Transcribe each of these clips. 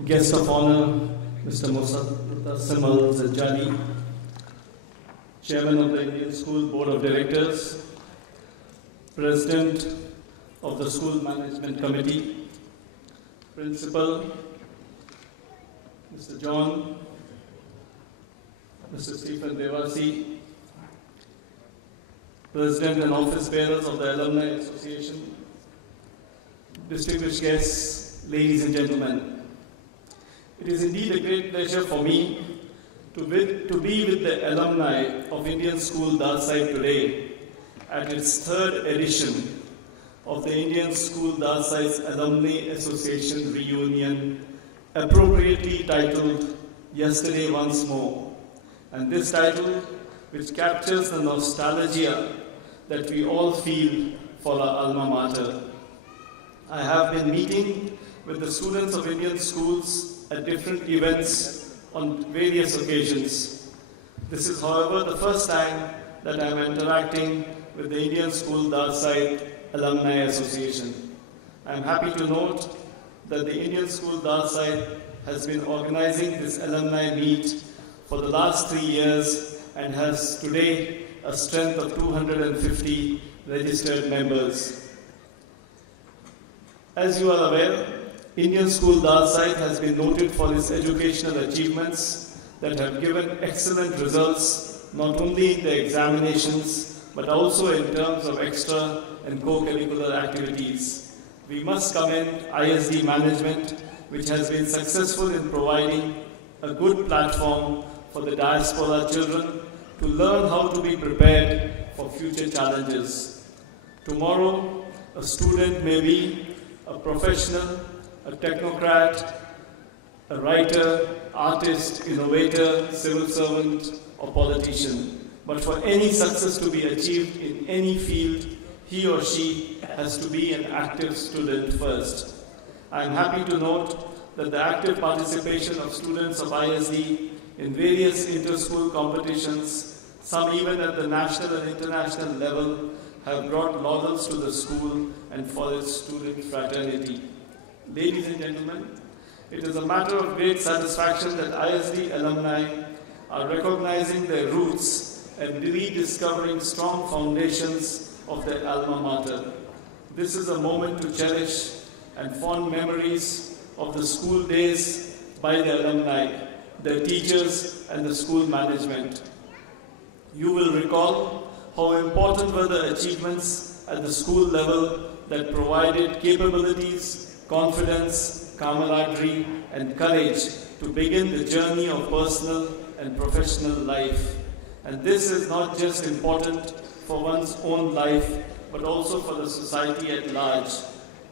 Guest of honor, Mr. Musassam Al-Zajjali, Chairman of the Indian School Board of Directors, President of the School Management Committee, Principal, Mr. John, Mr. Stephen Devasi, President and Office Bearers of the Alumni Association, distinguished guests, ladies and gentlemen. It is indeed a great pleasure for me to be with the alumni of Indian School Dalside today at its third edition of the Indian School Dalside's Alumni Association Reunion, appropriately titled Yesterday Once More. And this title, which captures the nostalgia that we all feel for our alma mater. I have been meeting with the students of Indian schools at different events on various occasions. This is, however, the first time that I am interacting with the Indian School Dalside Alumni Association. I am happy to note that the Indian School Dalside has been organizing this alumni meet for the last 3 years and has today a strength of 250 registered members. As you are aware, Indian School Dalside has been noted for its educational achievements that have given excellent results not only in the examinations but also in terms of extra and co-curricular activities. We must commend ISD management, which has been successful in providing a good platform for the diaspora children to learn how to be prepared for future challenges. Tomorrow, a student may be a professional, a technocrat, a writer, artist, innovator, civil servant, or politician. But for any success to be achieved in any field, he or she has to be an active student first. I am happy to note that the active participation of students of ISD in various inter-school competitions, some even at the national and international level, have brought laurels to the school and for its student fraternity. Ladies and gentlemen, it is a matter of great satisfaction that ISD alumni are recognizing their roots and rediscovering strong foundations of their alma mater. This is a moment to cherish and fond memories of the school days by the alumni, their teachers, and the school management. You will recall how important were the achievements at the school level that provided capabilities, confidence, camaraderie, and courage to begin the journey of personal and professional life. And this is not just important for one's own life, but also for the society at large.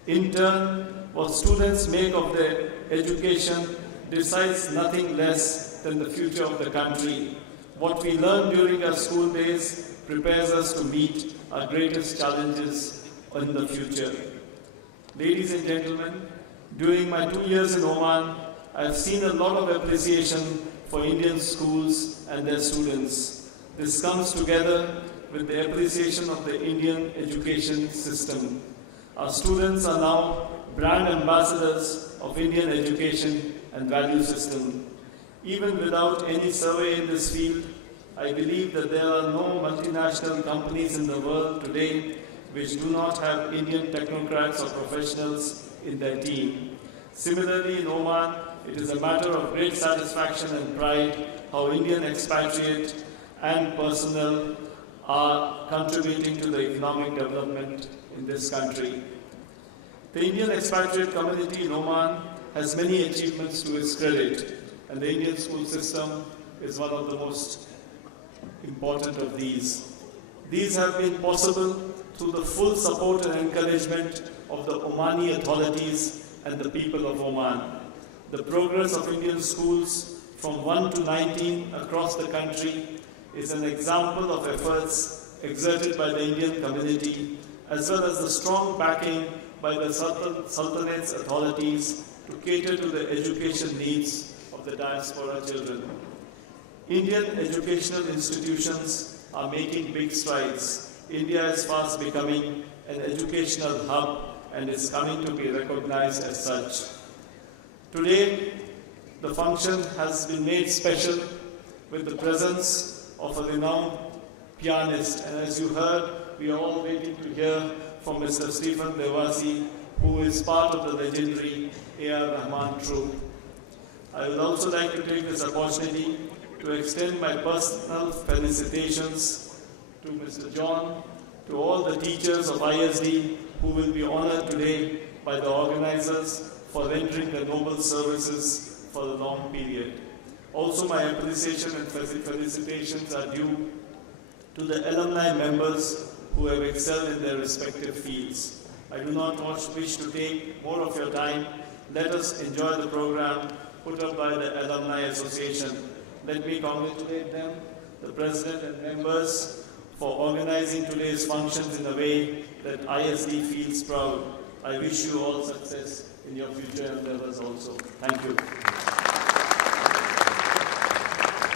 In turn, what students make of their education decides nothing less than the future of the country. What we learn during our school days prepares us to meet our greatest challenges in the future. Ladies and gentlemen, during my 2 years in Oman, I have seen a lot of appreciation for Indian schools and their students. This comes together with the appreciation of the Indian education system. Our students are now brand ambassadors of Indian education and value system. Even without any survey in this field, I believe that there are no multinational companies in the world today which do not have Indian technocrats or professionals in their team. Similarly, in Oman, it is a matter of great satisfaction and pride how Indian expatriate and personnel are contributing to the economic development in this country. The Indian expatriate community in Oman has many achievements to its credit, and the Indian school system is one of the most important of these. These have been possible through the full support and encouragement of the Omani authorities and the people of Oman. The progress of Indian schools from 1 to 19 across the country is an example of efforts exerted by the Indian community, as well as the strong backing by the Sultanate's authorities to cater to the education needs of the diaspora children. Indian educational institutions are making big strides. India is fast becoming an educational hub and is coming to be recognized as such. Today, the function has been made special with the presence of a renowned pianist. And as you heard, we are all waiting to hear from Mr. Stephen Devasi, who is part of the legendary A.R. Rahman troupe. I would also like to take this opportunity to extend my personal felicitations to Mr. John, to all the teachers of ISD who will be honored today by the organizers for rendering their noble services for a long period. Also, my appreciation and felicitations are due to the alumni members who have excelled in their respective fields. I do not wish to take more of your time. Let us enjoy the program put up by the Alumni Association. Let me congratulate them, the President and members, for organizing today's functions in a way that ISD feels proud. I wish you all success in your future endeavors also. Thank you.